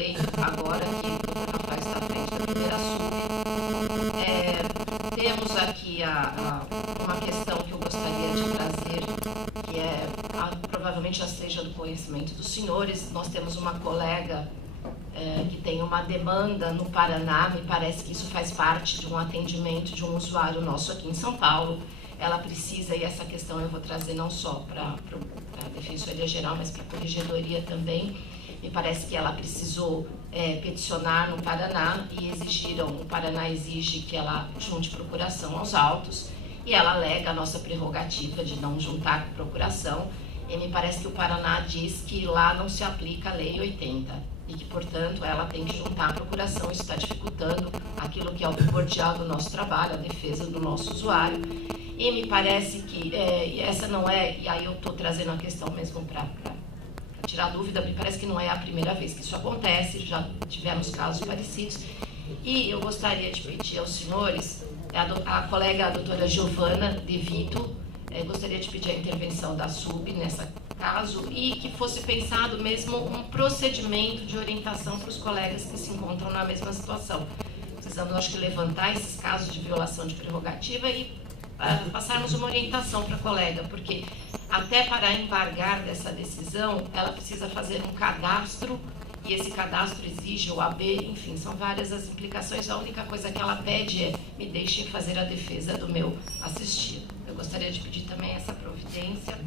leio agora que o Dr. Rafael está à frente da primeira sub. Temos aqui uma questão que eu gostaria de trazer, que provavelmente já seja do conhecimento dos senhores. Nós temos uma colega que tem uma demanda no Paraná, me parece que isso faz parte de um atendimento de um usuário nosso aqui em São Paulo. Ela precisa, e essa questão eu vou trazer não só para a Defensoria Geral, mas para a Corregedoria também. Me parece que ela precisou peticionar no Paraná e o Paraná exige que ela junte procuração aos autos, e ela alega a nossa prerrogativa de não juntar procuração, e me parece que o Paraná diz que lá não se aplica a Lei 80, e que, portanto, ela tem que juntar a procuração. Isso está dificultando aquilo que é o primordial do nosso trabalho, a defesa do nosso usuário. E me parece que essa não é, e aí eu estou trazendo a questão mesmo para tirar dúvida, me parece que não é a primeira vez que isso acontece, já tivemos casos parecidos. E eu gostaria de pedir aos senhores, a colega a doutora Giovana De Vito, gostaria de pedir a intervenção da SUB nessa caso, e que fosse pensado mesmo um procedimento de orientação para os colegas que se encontram na mesma situação. Precisamos, acho que, levantar esses casos de violação de prerrogativa e passarmos uma orientação para a colega, porque até para embargar dessa decisão, ela precisa fazer um cadastro, e esse cadastro exige o AB, enfim, são várias as implicações. A única coisa que ela pede é: me deixem fazer a defesa do meu assistido. Eu gostaria de pedir também essa providência.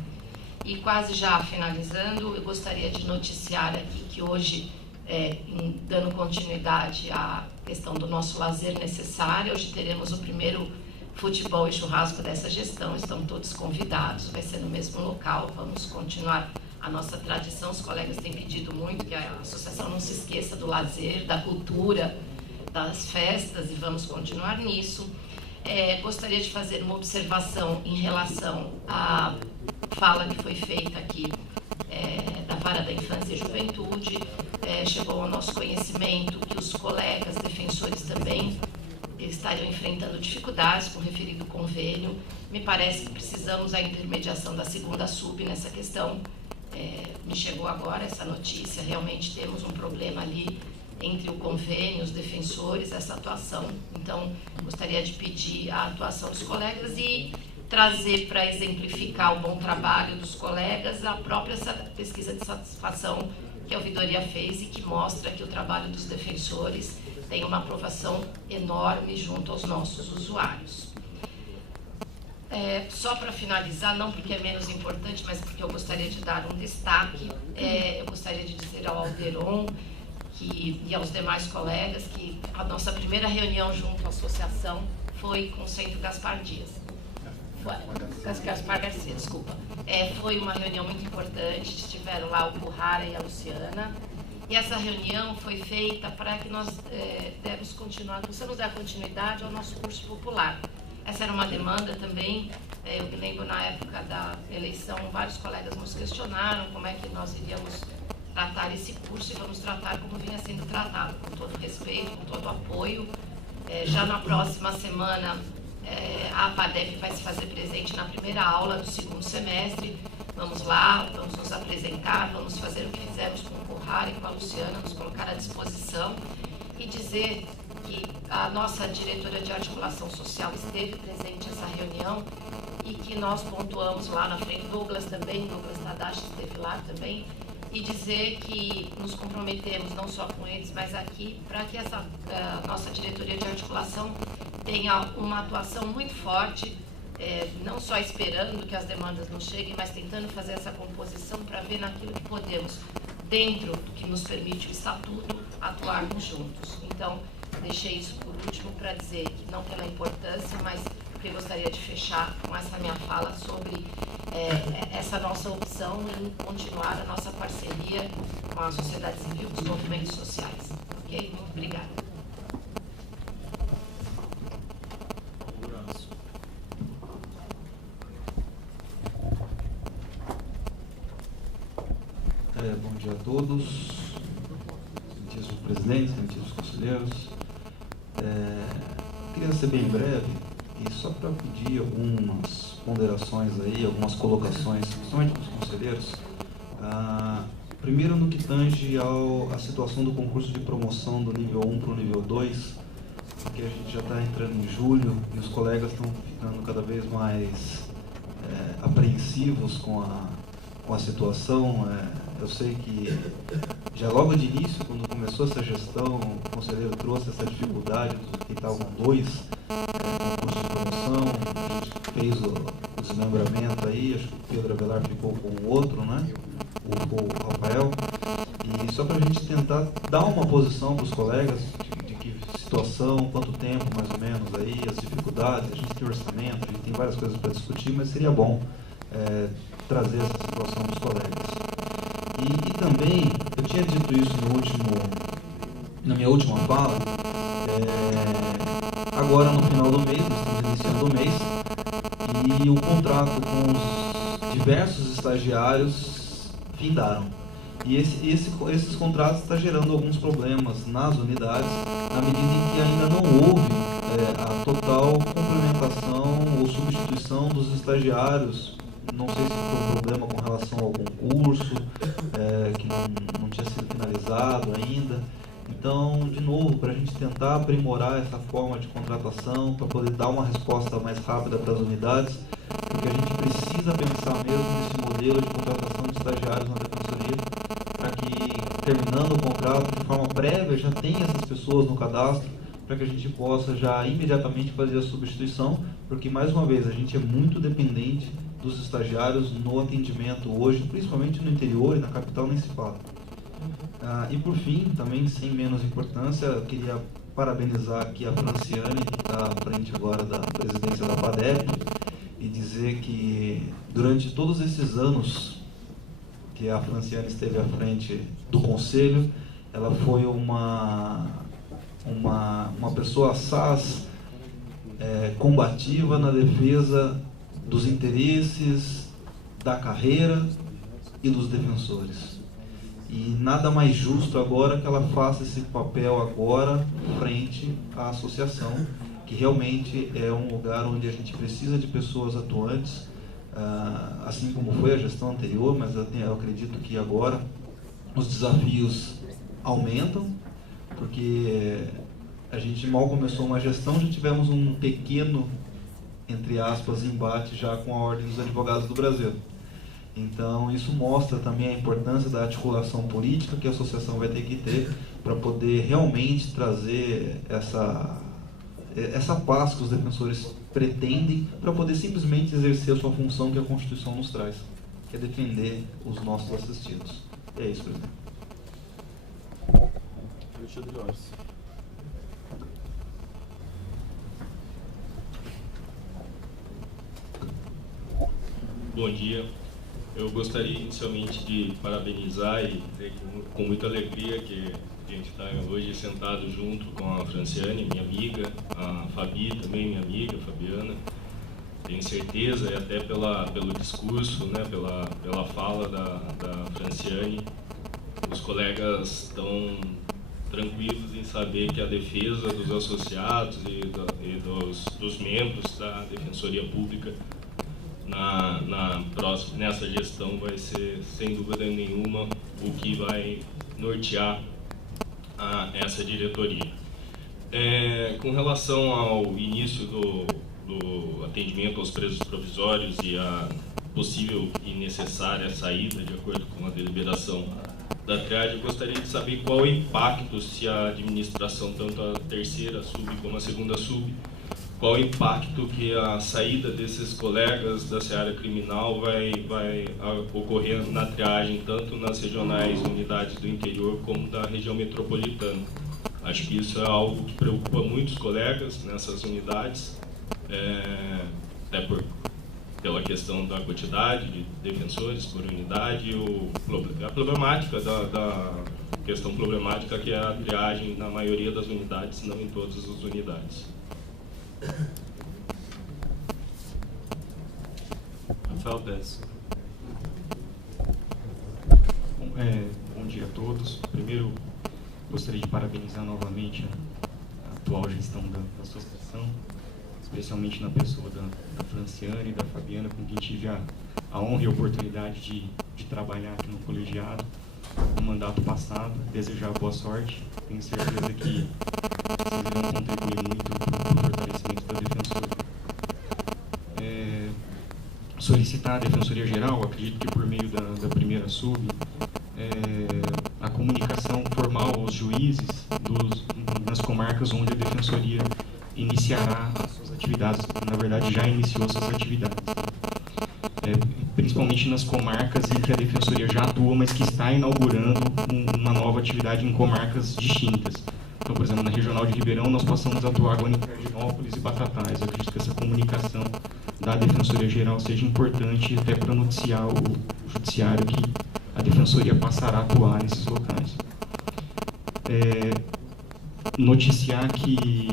E quase já finalizando, eu gostaria de noticiar aqui que hoje, dando continuidade à questão do nosso lazer necessário, hoje teremos o primeiro futebol e churrasco dessa gestão. Estão todos convidados, vai ser no mesmo local, vamos continuar a nossa tradição. Os colegas têm pedido muito que a associação não se esqueça do lazer, da cultura, das festas, e vamos continuar nisso. Gostaria de fazer uma observação em relação à fala que foi feita aqui da Vara da Infância e Juventude. Chegou ao nosso conhecimento que os colegas defensores também estariam enfrentando dificuldades com o referido convênio. Me parece que precisamos da intermediação da segunda sub nessa questão. Me chegou agora essa notícia, realmente temos um problema ali entre o convênio, os defensores, essa atuação. Então, gostaria de pedir a atuação dos colegas e trazer para exemplificar o bom trabalho dos colegas a própria pesquisa de satisfação que a ouvidoria fez e que mostra que o trabalho dos defensores tem uma aprovação enorme junto aos nossos usuários. Só para finalizar, não porque é menos importante, mas porque eu gostaria de dar um destaque, eu gostaria de dizer ao Alderon e aos demais colegas que a nossa primeira reunião junto à associação foi com o Centro Gaspar Dias. Gaspar Garcia, desculpa. Foi uma reunião muito importante, estiveram lá o Currara e a Luciana, e essa reunião foi feita para que nós possamos dar continuidade ao nosso curso popular. Essa era uma demanda também. Eu me lembro, na época da eleição, vários colegas nos questionaram como é que nós iríamos tratar esse curso, e vamos tratar como vinha sendo tratado, com todo respeito, com todo apoio. Já na próxima semana, a APADEF vai se fazer presente na primeira aula do segundo semestre. Vamos lá, vamos nos apresentar, vamos fazer o que fizemos com o Currara e com a Luciana, nos colocar à disposição e dizer que a nossa diretora de articulação social esteve presente nessa reunião e que nós pontuamos lá na frente, Douglas Tadashi esteve lá também, e dizer que nos comprometemos não só com eles, mas aqui, para que essa nossa diretoria de articulação tenha uma atuação muito forte, não só esperando que as demandas nos cheguem, mas tentando fazer essa composição para ver naquilo que podemos, dentro do que nos permite o estatuto, atuarmos juntos. Então, deixei isso por último para dizer que não pela importância, mas porque gostaria de fechar com essa minha fala sobre essa nossa opção em continuar a nossa parceria com a sociedade civil, com os movimentos sociais. Ok? Muito obrigada. Bom dia a todos, excelentíssimos presidentes, excelentíssimos conselheiros. Queria ser bem breve e só para pedir algumas ponderações aí, algumas colocações, principalmente para os conselheiros. Primeiro, no que tange à situação do concurso de promoção do nível 1 para o nível 2, porque a gente já está entrando em julho e os colegas estão ficando cada vez mais apreensivos com a situação. Eu sei que já logo de início, quando começou essa gestão, o conselheiro trouxe essa dificuldade dos que estavam 2 concursos de promoção, a gente fez o desmembramento aí, acho que o Pedro Avelar ficou com o outro, né? O Rafael, e só para a gente tentar dar uma posição para os colegas de que situação, quanto tempo mais ou menos aí, as dificuldades, a gente tem orçamento, a gente tem várias coisas para discutir, mas seria bom trazer essa situação dos colegas. E também, eu tinha dito isso na minha última fala, agora no final do mês, nós estamos iniciando o mês, e o contrato com os diversos estagiários findaram. E esses contratos estão gerando alguns problemas nas unidades, na medida em que ainda não houve a total complementação ou substituição dos estagiários. Não sei se foi um problema com relação ao concurso, que não tinha sido finalizado ainda. Então, de novo, para a gente tentar aprimorar essa forma de contratação, para poder dar uma resposta mais rápida para as unidades, porque a gente precisa pensar mesmo nesse modelo de contratação de estagiários na Defensoria, para que, terminando o contrato, de forma prévia, já tenha essas pessoas no cadastro, para que a gente possa já imediatamente fazer a substituição, porque, mais uma vez, a gente é muito dependente dos estagiários no atendimento hoje, principalmente no interior e na capital nem se fala. E por fim, também sem menos importância, eu queria parabenizar aqui a Franciane, que está à frente agora da presidência da PADEP, e dizer que durante todos esses anos que a Franciane esteve à frente do Conselho, ela foi uma pessoa assaz, combativa na defesa dos interesses, da carreira e dos defensores. E nada mais justo agora que ela faça esse papel agora frente à associação, que realmente é um lugar onde a gente precisa de pessoas atuantes, assim como foi a gestão anterior, mas eu acredito que agora os desafios aumentam, porque a gente mal começou uma gestão, já tivemos um pequeno, entre aspas, embate já com a Ordem dos Advogados do Brasil. Então, isso mostra também a importância da articulação política que a associação vai ter que ter para poder realmente trazer essa paz que os defensores pretendem, para poder simplesmente exercer a sua função que a Constituição nos traz, que é defender os nossos assistidos. É isso, presidente. Bom dia. Eu gostaria inicialmente de parabenizar e dizer com muita alegria que a gente está hoje sentado junto com a Franciane, minha amiga, a Fabi também, minha amiga, a Fabiana. Tenho certeza, e até pelo discurso, né, pela fala da Franciane, os colegas estão tranquilos em saber que a defesa dos associados e dos membros da Defensoria Pública nessa gestão vai ser, sem dúvida nenhuma, o que vai nortear essa diretoria. Com relação ao início do atendimento aos presos provisórios e a possível e necessária saída, de acordo com a deliberação da triagem, eu gostaria de saber qual o impacto, se a administração, tanto a terceira sub como a segunda sub, qual o impacto que a saída desses colegas da seara criminal vai ocorrer na triagem, tanto nas regionais unidades do interior como da região metropolitana. Acho que isso é algo que preocupa muitos colegas nessas unidades, até pela questão da quantidade de defensores por unidade, a problemática da questão problemática que é a triagem na maioria das unidades, não em todas as unidades. Rafael Dez. Bom dia a todos. Primeiro, gostaria de parabenizar novamente a atual gestão da associação, especialmente na pessoa da Franciane e da Fabiana, com quem tive a honra e a oportunidade de trabalhar aqui no colegiado. mandato passado, desejar boa sorte. Tenho certeza que vocês irão contribuir muito para o fortalecimento da Defensoria. Solicitar a Defensoria Geral, acredito que por meio da primeira sub, a comunicação formal aos juízes nas comarcas onde a Defensoria iniciará as suas atividades, na verdade já iniciou suas atividades. Principalmente nas comarcas em que a Defensoria já atua, mas que está inaugurando uma nova atividade em comarcas distintas. Então, por exemplo, na Regional de Ribeirão, nós passamos a atuar agora em Cardinópolis e Batatais. Eu acredito que essa comunicação da Defensoria Geral seja importante até para noticiar o Judiciário que a Defensoria passará a atuar nesses locais. Noticiar que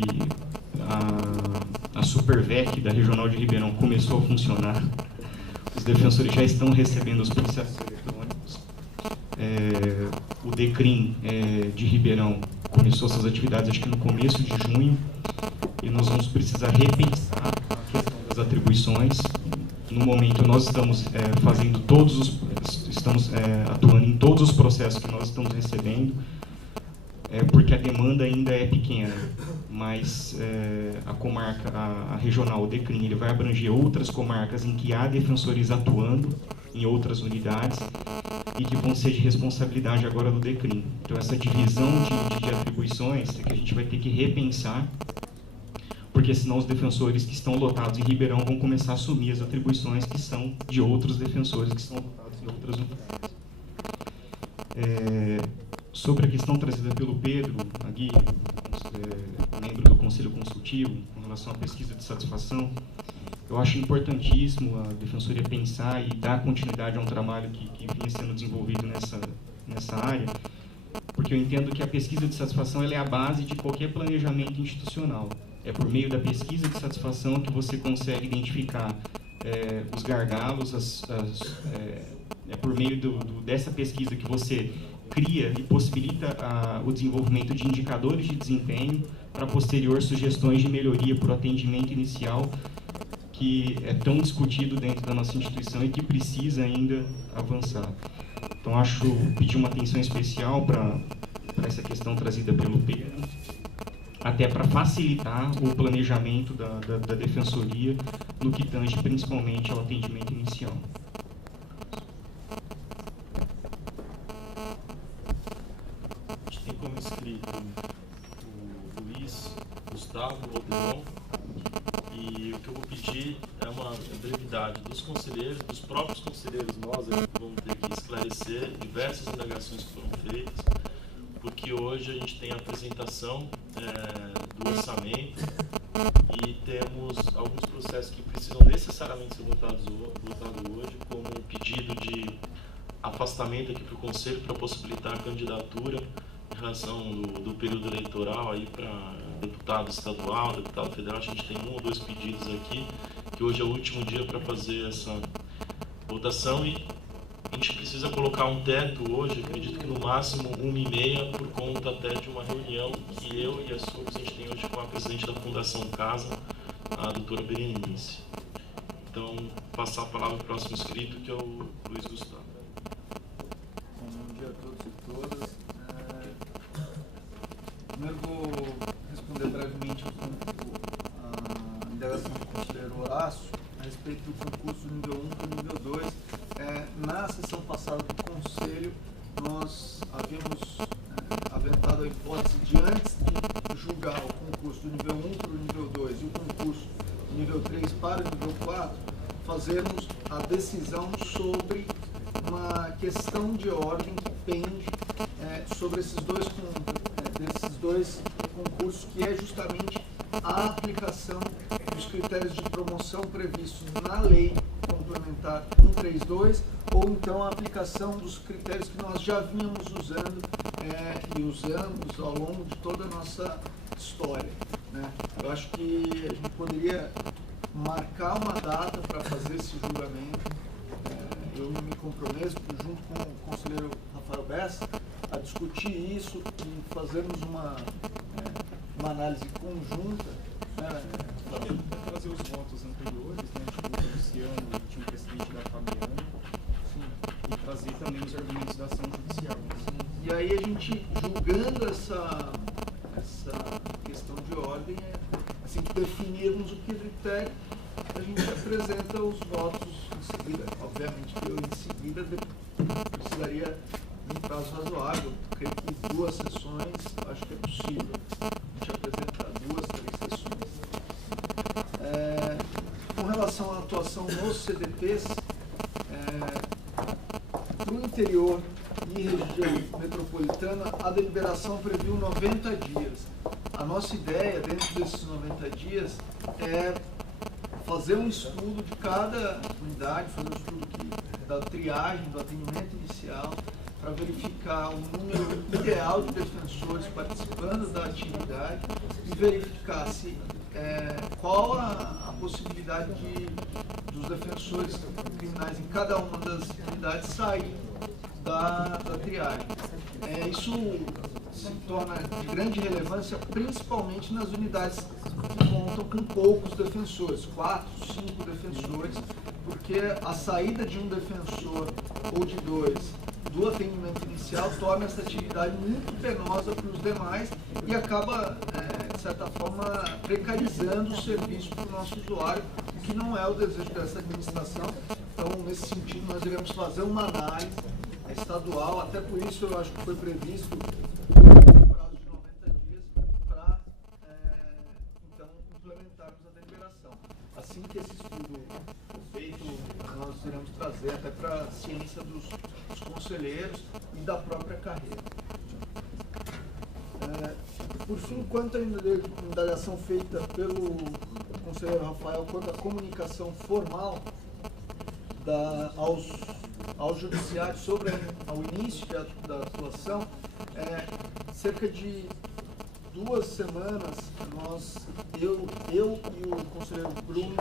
a Supervec da Regional de Ribeirão começou a funcionar. Os defensores já estão recebendo os processos eletrônicos. O DECRIM de Ribeirão começou suas atividades, acho que no começo de junho, e nós vamos precisar repensar a questão das atribuições. No momento, nós estamos estamos atuando em todos os processos que nós estamos recebendo, porque a demanda ainda é pequena, mas a comarca, a regional, o DECRIM, ele vai abranger outras comarcas em que há defensores atuando em outras unidades e que vão ser de responsabilidade agora do DECRIM. Então, essa divisão de atribuições é que a gente vai ter que repensar, porque senão os defensores que estão lotados em Ribeirão vão começar a assumir as atribuições que são de outros defensores que estão lotados em outras unidades. Sobre a questão trazida pelo Pedro Aguirre, membro do Conselho Consultivo, com relação à pesquisa de satisfação, eu acho importantíssimo a Defensoria pensar e dar continuidade a um trabalho que vinha sendo desenvolvido nessa área, porque eu entendo que a pesquisa de satisfação ela é a base de qualquer planejamento institucional. É por meio da pesquisa de satisfação que você consegue identificar os gargalos, é por meio dessa pesquisa que você cria e possibilita o desenvolvimento de indicadores de desempenho para posterior sugestões de melhoria para o atendimento inicial, que é tão discutido dentro da nossa instituição e que precisa ainda avançar. Então, pedir uma atenção especial para essa questão trazida pelo Pedro, até para facilitar o planejamento da Defensoria no que tange principalmente ao atendimento inicial. A gente tem como inscrito o Luiz Gustavo Odilon, e o que eu vou pedir é uma brevidade dos conselheiros, dos próprios conselheiros. Nós vamos ter que esclarecer diversas indagações que foram feitas, porque hoje a gente tem a apresentação do orçamento e temos alguns processos que precisam necessariamente ser votados hoje, como um pedido de afastamento aqui para o Conselho para possibilitar a candidatura em relação do período eleitoral aí para deputado estadual, deputado federal. A gente tem 1 ou 2 pedidos aqui, que hoje é o último dia para fazer essa votação, e a gente precisa colocar um teto hoje, acredito que no máximo 1h30, por conta até de uma reunião que eu e a SUBS a gente tem hoje com a presidente da Fundação Casa, a doutora Berenice. Então, passar a palavra para o próximo inscrito, que é o Luiz Gustavo. Bom dia a todos e todas. Primeiro vou responder brevemente a indagação do conselheiro Horácio a respeito do concurso do nível 1 para o nível 2. Na sessão passada do Conselho, nós havíamos aventado a hipótese de, antes de julgar o concurso do nível 1 para o nível 2 e o concurso do nível 3 para o nível 4, fazermos a decisão sobre uma questão de ordem que pende sobre esses dois concursos, que é justamente a aplicação dos critérios de promoção previstos na Lei Complementar 132, ou então a aplicação dos critérios que nós já vínhamos usando e usamos ao longo de toda a nossa história, né? Eu acho que a gente poderia marcar uma data para fazer esse julgamento. Eu me comprometo, junto com o conselheiro Rafael Bessa, a discutir isso e fazermos uma análise conjunta. Trazer os votos anteriores, né? Tipo, o Luciano tinha o precedente da Fabiana, e trazer também os argumentos da ação judicial. gente, julgando essa questão de ordem, assim que definirmos o critério, a gente apresenta os votos em seguida. Obviamente que eu, em seguida, precisaria de um prazo razoável. Creio que 2 sessões, acho que é possível a gente apresentar 2, 3 sessões. Com relação à atuação nos CDPs, para o interior e região metropolitana, a deliberação previu 90 dias. A nossa ideia, dentro desses 90 dias, é fazer um estudo de cada unidade, fazer um estudo da triagem, do atendimento inicial, para verificar o número ideal de defensores participando da atividade e verificar se, qual a possibilidade dos defensores criminais em cada uma das unidades sair da triagem. Isso se torna de grande relevância, principalmente nas unidades que contam com poucos defensores, 4, 5 defensores, porque a saída de um defensor ou de 2 do atendimento inicial torna essa atividade muito penosa para os demais e acaba, de certa forma, precarizando o serviço para o nosso usuário, o que não é o desejo dessa administração. Então, nesse sentido, nós iremos fazer uma análise estadual, até por isso eu acho que foi previsto um prazo de 90 dias para, então, implementarmos a deliberação. Assim que esse estudo for feito, nós iremos trazer até para a ciência dos conselheiros e da própria carreira. Por fim, quanto à indagação feita pelo conselheiro Rafael, quanto à comunicação formal ao judiciário sobre o início da atuação, cerca de 2 semanas, eu e o conselheiro Bruno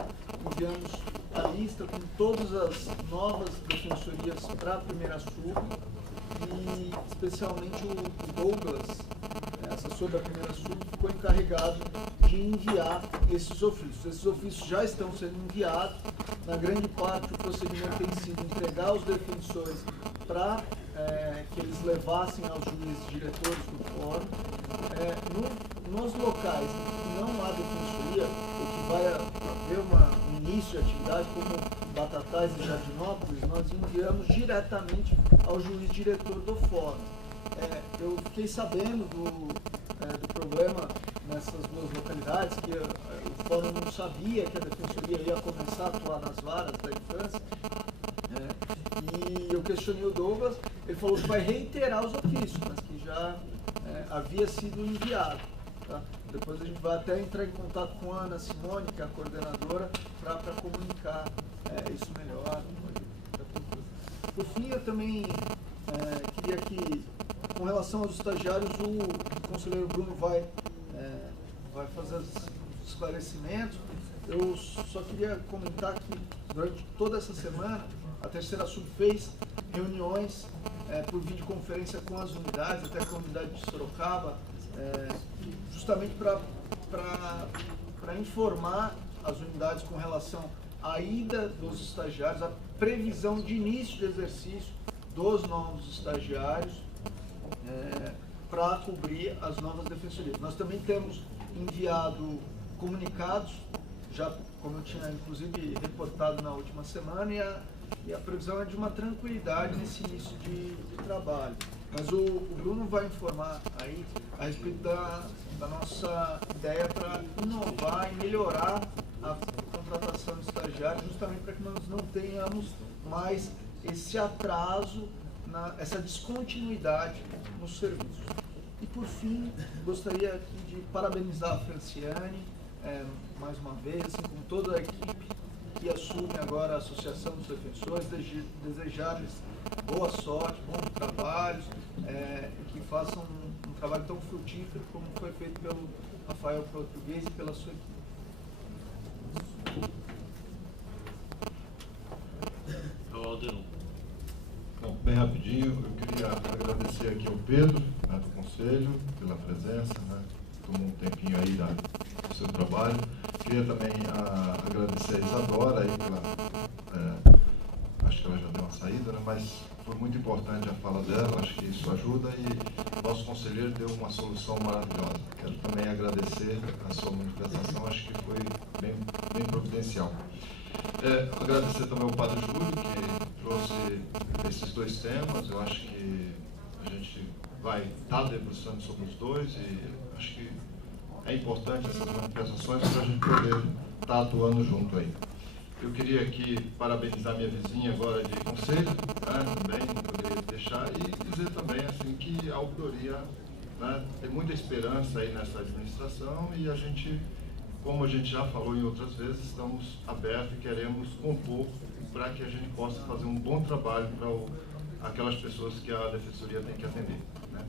enviamos a lista com todas as novas defensorias para a primeira sub e especialmente o Douglas, assessor da primeira sub, ficou encarregado de enviar esses ofícios. Esses ofícios já estão sendo enviados. Na grande parte, o procedimento tem sido entregar os defensores para que eles levassem aos juízes diretores do fórum. Nos locais que não há defensoria, ou que vai haver um início de atividade, como Batatais e Jardinópolis, nós enviamos diretamente ao juiz diretor do fórum. Eu fiquei sabendo do problema nessas 2 localidades, que o fórum não sabia que a defensoria ia começar a atuar nas varas da infância, e eu questionei o Douglas, ele falou que vai reiterar os ofícios, mas que já havia sido enviado. Tá? Depois a gente vai até entrar em contato com a Ana Simone, que é a coordenadora, para comunicar isso melhor. Por fim, eu também queria que, com relação aos estagiários, o conselheiro Bruno vai fazer os esclarecimentos. Eu só queria comentar que, durante toda essa semana, a terceira sub fez reuniões por videoconferência com as unidades, até com a unidade de Sorocaba, justamente para informar as unidades com relação à ida dos estagiários, a previsão de início de exercício dos novos estagiários, para cobrir as novas defensorias. Nós também temos enviado comunicados, já como eu tinha inclusive reportado na última semana, e a previsão é de uma tranquilidade nesse início de trabalho. Mas o Bruno vai informar aí a respeito da nossa ideia para inovar e melhorar a contratação de estagiários, justamente para que nós não tenhamos mais esse atraso, essa descontinuidade nos serviços. E por fim, gostaria aqui de parabenizar a Franciane, mais uma vez, assim como toda a equipe que assume agora a Associação dos Defensores, desejar-lhes boa sorte, bons trabalhos, que façam um trabalho tão frutífero como foi feito pelo Rafael Português e pela sua equipe. Bom, bem rapidinho, eu queria agradecer aqui ao Pedro, do Conselho, pela presença, tomou um tempinho aí do seu trabalho. Queria também agradecer a Isadora aí pela, acho acho que ela já deu uma saída, né? Mas foi muito importante a fala dela, acho que isso ajuda e o nosso conselheiro deu uma solução maravilhosa. Quero também agradecer a sua manifestação, acho que foi bem providencial. Agradecer também ao Padre Júlio, que trouxe esses dois temas. Eu acho que a gente vai estar debruçando sobre os dois e acho que é importante essas manifestações para a gente poder estar atuando junto aí. Eu queria aqui parabenizar minha vizinha agora de conselho, né, também, não poderia deixar, e dizer também assim, que a ouvidoria, né, tem muita esperança aí nessa administração e a gente, como a gente já falou em outras vezes, estamos abertos e queremos compor para que a gente possa fazer um bom trabalho para aquelas pessoas que a Defensoria tem que atender, né?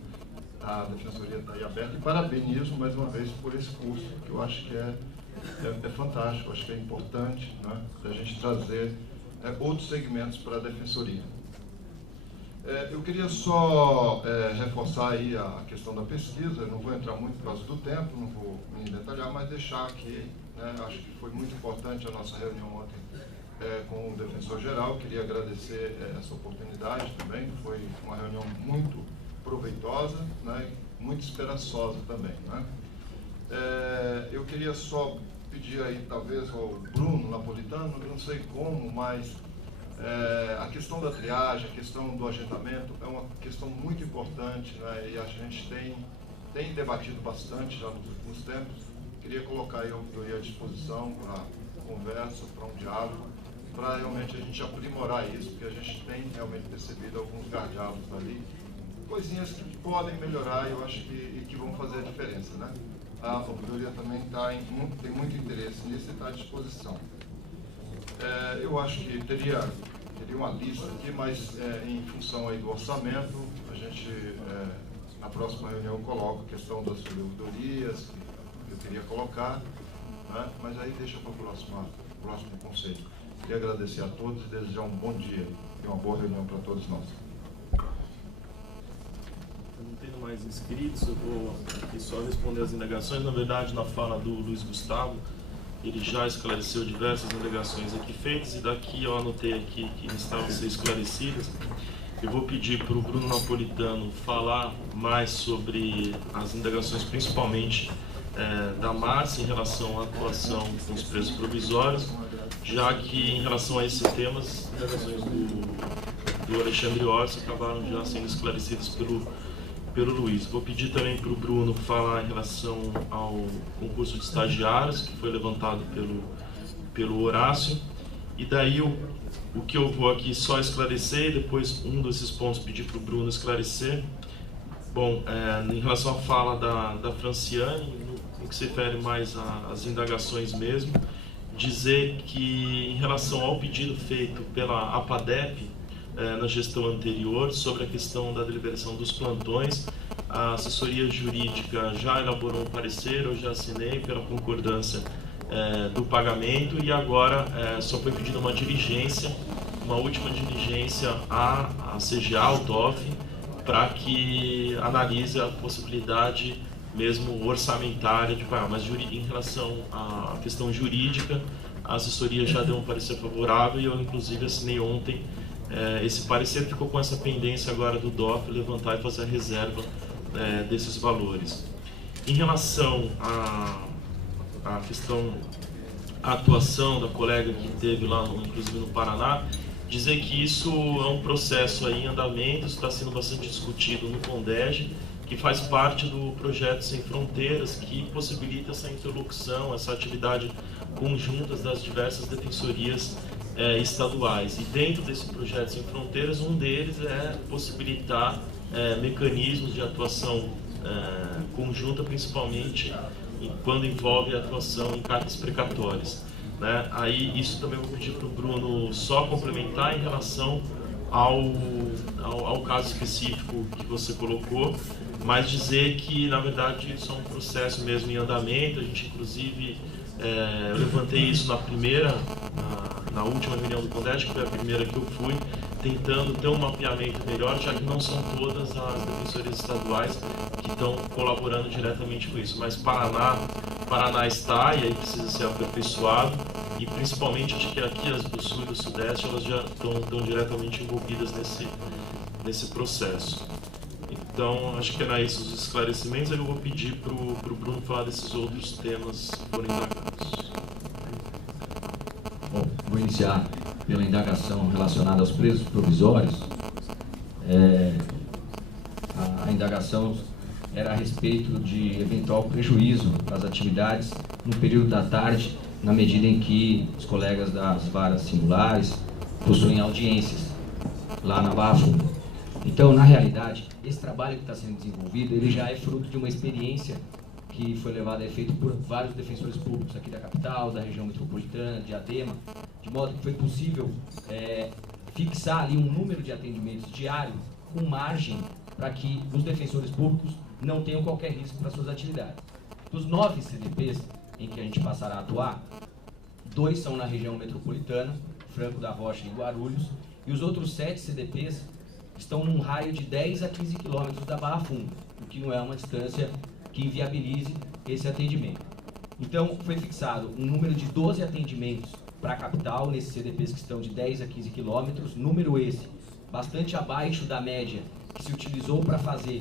A Defensoria está aí aberta e parabenizo mais uma vez por esse curso, que eu acho que é fantástico, acho que é importante, né, a gente trazer outros segmentos para a Defensoria. Eu queria só reforçar aí a questão da pesquisa, eu não vou entrar muito por causa do tempo, não vou me detalhar, mas deixar aqui, né, acho que foi muito importante a nossa reunião ontem com o Defensor-Geral, queria agradecer essa oportunidade também, foi uma reunião muito proveitosa, né, muito esperançosa também, né. Eu queria só pedir aí, talvez, ao Bruno Napolitano, eu não sei como, mas a questão da triagem, a questão do agendamento é uma questão muito importante, né, e a gente tem debatido bastante já nos últimos tempos. Queria colocar aí a ouvidoria à disposição para conversa, para um diálogo, para realmente a gente aprimorar isso, porque a gente tem realmente percebido alguns gargalos ali, coisinhas que podem melhorar e eu acho que vão fazer a diferença, né? A ouvidoria também tem muito interesse nisso e está à disposição. Eu acho que teria uma lista aqui, mas em função aí do orçamento, a gente, na próxima reunião, coloca a questão das ouvidorias, que eu queria colocar, né? Mas aí deixa para o próximo conselho. Queria agradecer a todos e desejar um bom dia e uma boa reunião para todos nós. Não tendo mais inscritos, eu vou aqui só responder as indagações. Na verdade, na fala do Luiz Gustavo, ele já esclareceu diversas indagações aqui feitas e daqui eu anotei aqui que estavam a ser esclarecidas. Eu vou pedir para o Bruno Napolitano falar mais sobre as indagações, principalmente da Márcia em relação à atuação com os presos provisórios, já que em relação a esse tema, as indagações do Alexandre Orsi acabaram já sendo esclarecidas pelo Luiz. Vou pedir também para o Bruno falar em relação ao concurso de estagiários, que foi levantado pelo Horácio. E daí o que eu vou aqui só esclarecer, e depois um desses pontos pedir para o Bruno esclarecer. Bom, em relação à fala da Franciane, no que se refere mais às indagações mesmo, dizer que em relação ao pedido feito pela APADEP, na gestão anterior, sobre a questão da deliberação dos plantões, a assessoria jurídica já elaborou um parecer, eu já assinei pela concordância do pagamento e agora só foi pedida uma diligência, uma última diligência à CGA, ao DOF, para que analise a possibilidade mesmo orçamentária de pagar. Mas em relação à questão jurídica, a assessoria já deu um parecer favorável e eu inclusive assinei ontem esse parecer. Ficou com essa pendência agora do DOF levantar e fazer a reserva desses valores. Em relação à questão, a atuação da colega que teve lá, inclusive no Paraná, dizer que isso é um processo aí em andamento, está sendo bastante discutido no CONDEG, que faz parte do projeto Sem Fronteiras, que possibilita essa interlocução, essa atividade conjunta das diversas defensorias estaduais. E dentro desse projeto Sem Fronteiras, um deles é possibilitar mecanismos de atuação conjunta, principalmente quando envolve a atuação em cartas precatórias, né? Aí isso também eu vou pedir para o Bruno só complementar em relação ao caso específico que você colocou, mas dizer que na verdade isso é um processo mesmo em andamento. A gente inclusive eu levantei isso na última reunião do CONDEG, que foi a primeira que eu fui, tentando ter um mapeamento melhor, já que não são todas as defensorias estaduais que estão colaborando diretamente com isso. Mas Paraná está, e aí precisa ser aperfeiçoado, e principalmente acho que aqui as do Sul e do Sudeste, elas já estão diretamente envolvidas nesse processo. Então, acho que era isso os esclarecimentos. Aí eu vou pedir para o Bruno falar desses outros temas que foram indagados. Bom, vou iniciar pela indagação relacionada aos presos provisórios. A indagação era a respeito de eventual prejuízo às atividades no período da tarde, na medida em que os colegas das varas singulares possuem audiências lá na Barra Funda. Então, na realidade, esse trabalho que está sendo desenvolvido, ele já é fruto de uma experiência que foi levada a efeito por vários defensores públicos aqui da capital, da região metropolitana, de Diadema, de modo que foi possível fixar ali um número de atendimentos diário com margem para que os defensores públicos não tenham qualquer risco para suas atividades. Dos 9 CDPs em que a gente passará a atuar, 2 são na região metropolitana, Franco da Rocha e Guarulhos, e os outros 7 CDPs estão num raio de 10 a 15 quilômetros da Barra Funda, o que não é uma distância que inviabilize esse atendimento. Então, foi fixado um número de 12 atendimentos para a capital, nesses CDPs que estão de 10 a 15 quilômetros, número esse bastante abaixo da média que se utilizou para fazer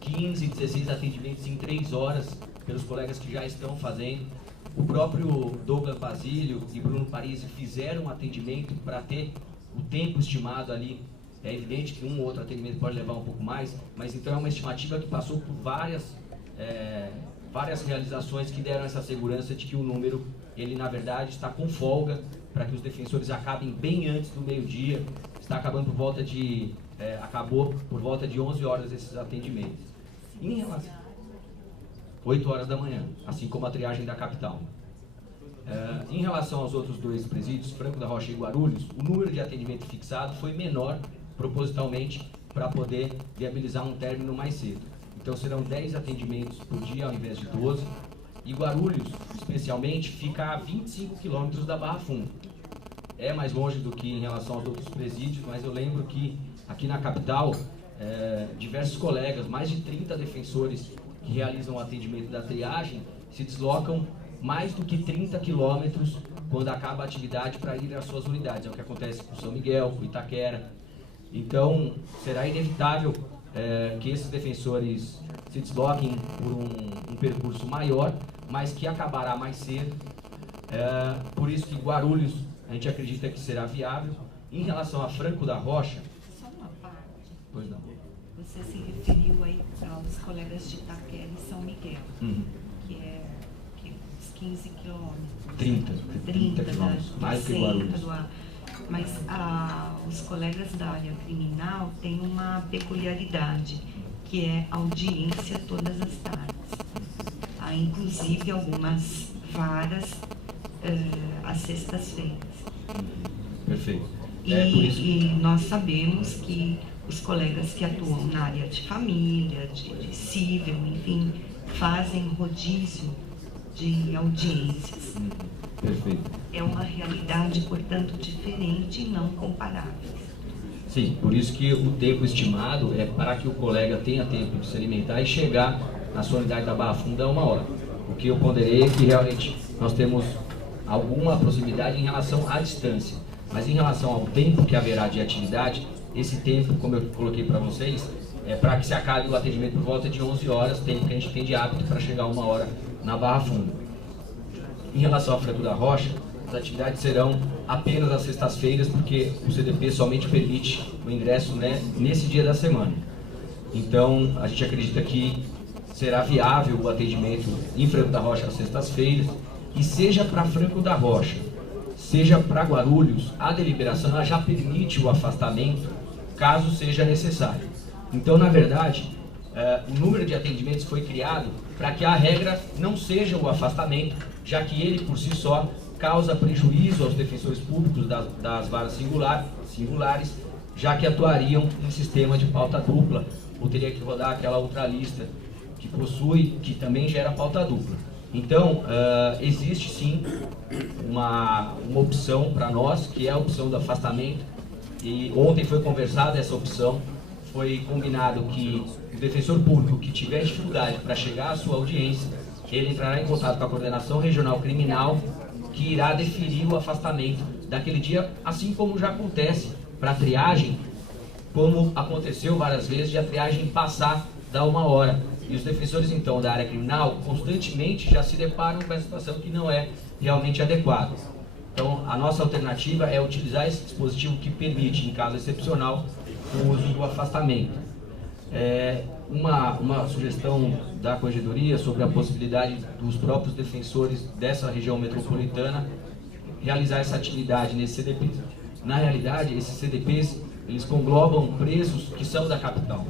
15, 16 atendimentos em 3 horas, pelos colegas que já estão fazendo. O próprio Douglas Basílio e Bruno Parisi fizeram um atendimento para ter o tempo estimado ali. É evidente que um ou outro atendimento pode levar um pouco mais, mas então é uma estimativa que passou por várias realizações que deram essa segurança de que o número, ele na verdade está com folga para que os defensores acabem bem antes do meio-dia. Está acabando por volta de acabou por volta de 11 horas esses atendimentos. Em relação 8 horas da manhã, assim como a triagem da capital. Em relação aos outros 2 presídios, Franco da Rocha e Guarulhos, o número de atendimento fixado foi menor propositalmente para poder viabilizar um término mais cedo. Então serão 10 atendimentos por dia ao invés de 12. E Guarulhos, especialmente, fica a 25 quilômetros da Barra Funda. É mais longe do que em relação aos outros presídios, mas eu lembro que aqui na capital, diversos colegas, mais de 30 defensores que realizam o atendimento da triagem, se deslocam mais do que 30 quilômetros quando acaba a atividade para ir às suas unidades. É o que acontece com São Miguel, com Itaquera. Então, será inevitável que esses defensores se desloquem por um percurso maior, mas que acabará mais cedo. Por isso que Guarulhos, a gente acredita que será viável. Em relação a Franco da Rocha... Só uma parte. Pois não. Você se referiu aí aos colegas de Itaquera e São Miguel, que é uns 15 quilômetros. 30 quilômetros, mais que Guarulhos. Mas os colegas da área criminal têm uma peculiaridade, que é audiência todas as tardes. Há inclusive algumas varas às sextas-feiras. Perfeito. E nós sabemos que os colegas que atuam na área de família, de cível, enfim, fazem rodízio de audiências. Perfeito. É uma realidade, portanto, diferente e não comparável. Sim, por isso que o tempo estimado é para que o colega tenha tempo de se alimentar e chegar na sua unidade da Barra Funda a 1 hora. O que eu ponderei é que realmente nós temos alguma proximidade em relação à distância. Mas em relação ao tempo que haverá de atividade, esse tempo, como eu coloquei para vocês, é para que se acabe o atendimento por volta de 11 horas, tempo que a gente tem de hábito para chegar a 1 hora na Barra Funda. Em relação ao Franco da Rocha, as atividades serão apenas às sextas-feiras, porque o CDP somente permite o ingresso, nesse dia da semana. Então, a gente acredita que será viável o atendimento em Franco da Rocha às sextas-feiras, e seja para Franco da Rocha, seja para Guarulhos, a deliberação ela já permite o afastamento, caso seja necessário. Então, na verdade, o número de atendimentos foi criado para que a regra não seja o afastamento, já que ele, por si só, causa prejuízo aos defensores públicos das varas singulares, já que atuariam em sistema de pauta dupla, ou teria que rodar aquela outra lista que possui, que também gera pauta dupla. Então, existe sim uma opção para nós, que é a opção do afastamento, e ontem foi conversada essa opção, foi combinado que o defensor público que tiver dificuldade para chegar à sua audiência, ele entrará em contato com a Coordenação Regional Criminal, que irá deferir o afastamento daquele dia, assim como já acontece para a triagem, como aconteceu várias vezes, de a triagem passar da 1 hora. E os defensores, então, da área criminal, constantemente já se deparam com essa situação que não é realmente adequada. Então, a nossa alternativa é utilizar esse dispositivo que permite, em caso excepcional, o uso do afastamento. Uma sugestão da Corregedoria sobre a possibilidade dos próprios defensores dessa região metropolitana realizar essa atividade nesse CDP. Na realidade, esses CDPs, eles conglobam presos que são da capital.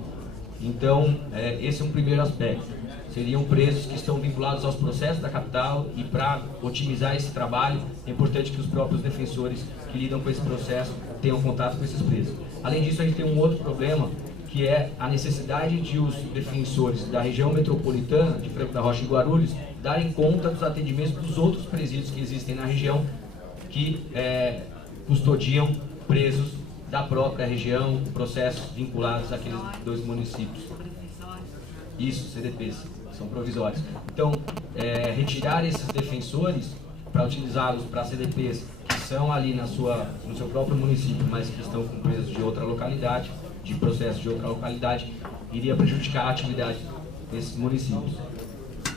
Então, esse é um primeiro aspecto. Seriam presos que estão vinculados aos processos da capital, e para otimizar esse trabalho, é importante que os próprios defensores que lidam com esse processo tenham contato com esses presos. Além disso, a gente tem um outro problema, que é a necessidade de os defensores da região metropolitana, de Franco da Rocha e Guarulhos, darem conta dos atendimentos dos outros presídios que existem na região, que custodiam presos da própria região, processos vinculados àqueles 2 municípios. Isso, CDPs, são provisórios. Então, retirar esses defensores para utilizá-los para CDPs que são ali no seu próprio município, mas que estão com presos de outra localidade, de processos de outra localidade, iria prejudicar a atividade desses municípios.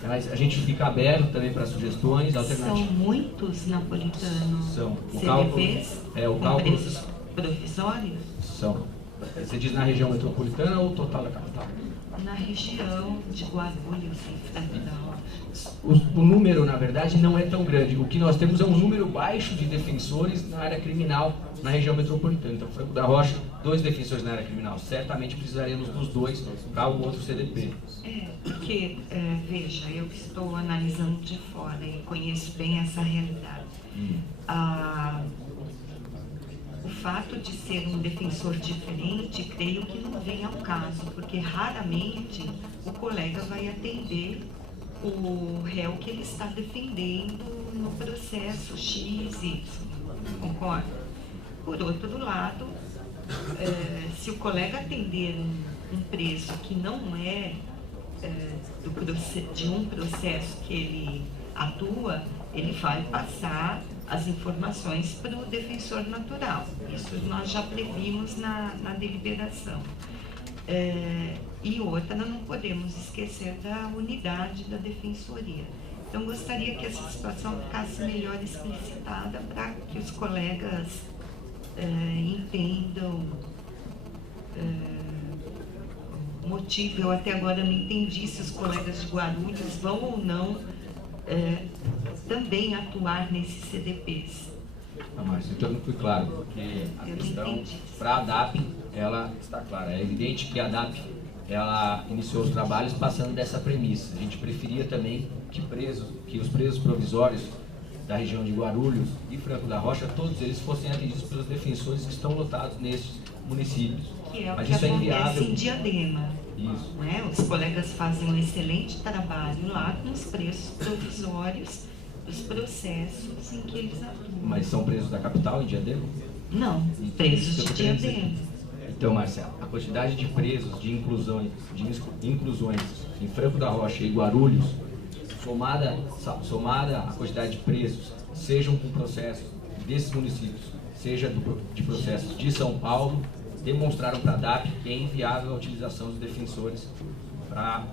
Mas a gente fica aberto também para sugestões alternativas. São muitos napolitanos São. CDPs Com presos provisórios? São. Você diz na região metropolitana ou total da capital? Na região de Guarulhos e Franco da Rocha. O número, na verdade, não é tão grande. O que nós temos é um número baixo de defensores na área criminal na região metropolitana. Então, Franco da Rocha, 2 defensores na área criminal. Certamente precisaremos dos 2 para algum outro CDP. Porque, veja, eu estou analisando de fora e conheço bem essa realidade. O fato de ser um defensor diferente, creio que não vem ao caso, porque raramente o colega vai atender o réu que ele está defendendo no processo X, Y, concorda? Por outro lado, se o colega atender um preso que não é de um processo que ele atua, ele vai passar as informações para o defensor natural. Isso nós já previmos na deliberação. E outra, não podemos esquecer da unidade da defensoria. Então, gostaria que essa situação ficasse melhor explicitada para que os colegas entendam o motivo. Eu até agora não entendi se os colegas de Guarulhos vão ou não também atuar nesses CDPs. Mas então não foi claro, porque a questão para a ADAP, ela está clara. É evidente que a ADAP, ela iniciou os trabalhos passando dessa premissa. A gente preferia também que os presos provisórios da região de Guarulhos e Franco da Rocha, todos eles fossem atendidos pelos defensores que estão lotados nesses municípios. Que é o Mas que isso acontece é inviável. em Diadema. Isso. Não é? Os colegas fazem um excelente trabalho lá com os presos provisórios dos processos em que eles atuam. Mas são presos da capital, em Diadema? Não, presos de Diadema. Então, Marcelo, a quantidade de presos, de inclusões em Franco da Rocha e Guarulhos, somada à quantidade de presos, sejam com processos desses municípios, seja de processos de São Paulo, demonstraram para a DAP que é inviável a utilização dos defensores para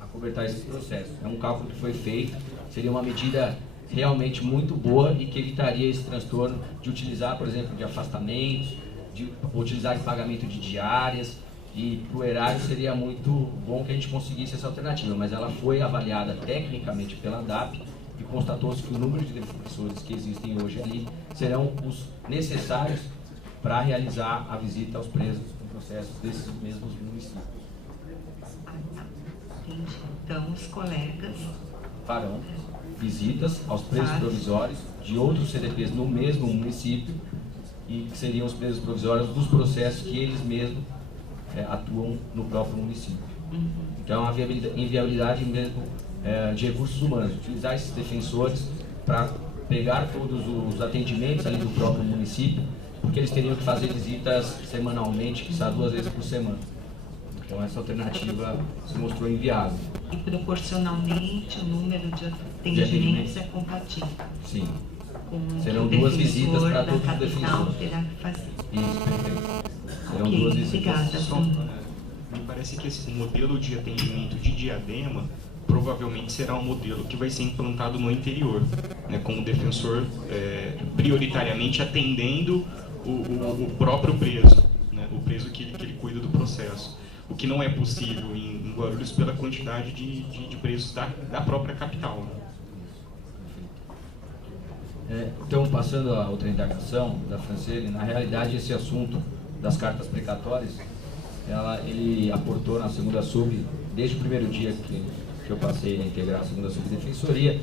acobertar esses processos. É um cálculo que foi feito, seria uma medida realmente muito boa e que evitaria esse transtorno de utilizar, por exemplo, de afastamentos, de utilizar de pagamento de diárias, e para o erário seria muito bom que a gente conseguisse essa alternativa, mas ela foi avaliada tecnicamente pela DAP e constatou-se que o número de defensores que existem hoje ali serão os necessários para realizar a visita aos presos no processo desses mesmos municípios. Entendi. Então, os colegas farão visitas aos presos provisórios de outros CDPs no mesmo município, e que seriam os presos provisórios dos processos que eles mesmos atuam no próprio município. Então, a inviabilidade mesmo de recursos humanos, utilizar esses defensores para pegar todos os atendimentos ali do próprio município porque eles teriam que fazer visitas semanalmente, quizá 2 vezes por semana. Então essa alternativa se mostrou inviável. E proporcionalmente o número de atendimentos é compatível. Sim. Com serão 2 visitas para todos os defensores. defensores. Isso, perfeito. Serão Ok, 2 visitas. obrigada. Me parece que esse modelo de atendimento de Diadema provavelmente será um modelo que vai ser implantado no interior, né, com o defensor prioritariamente atendendo o próprio preso, né, o preso que ele cuida do processo. O que não é possível em Guarulhos pela quantidade de presos da própria capital. Então, passando a outra indagação da Franciele, na realidade esse assunto das cartas precatórias, ele aportou na segunda sub, desde o primeiro dia que eu passei a integrar a segunda subdefensoria,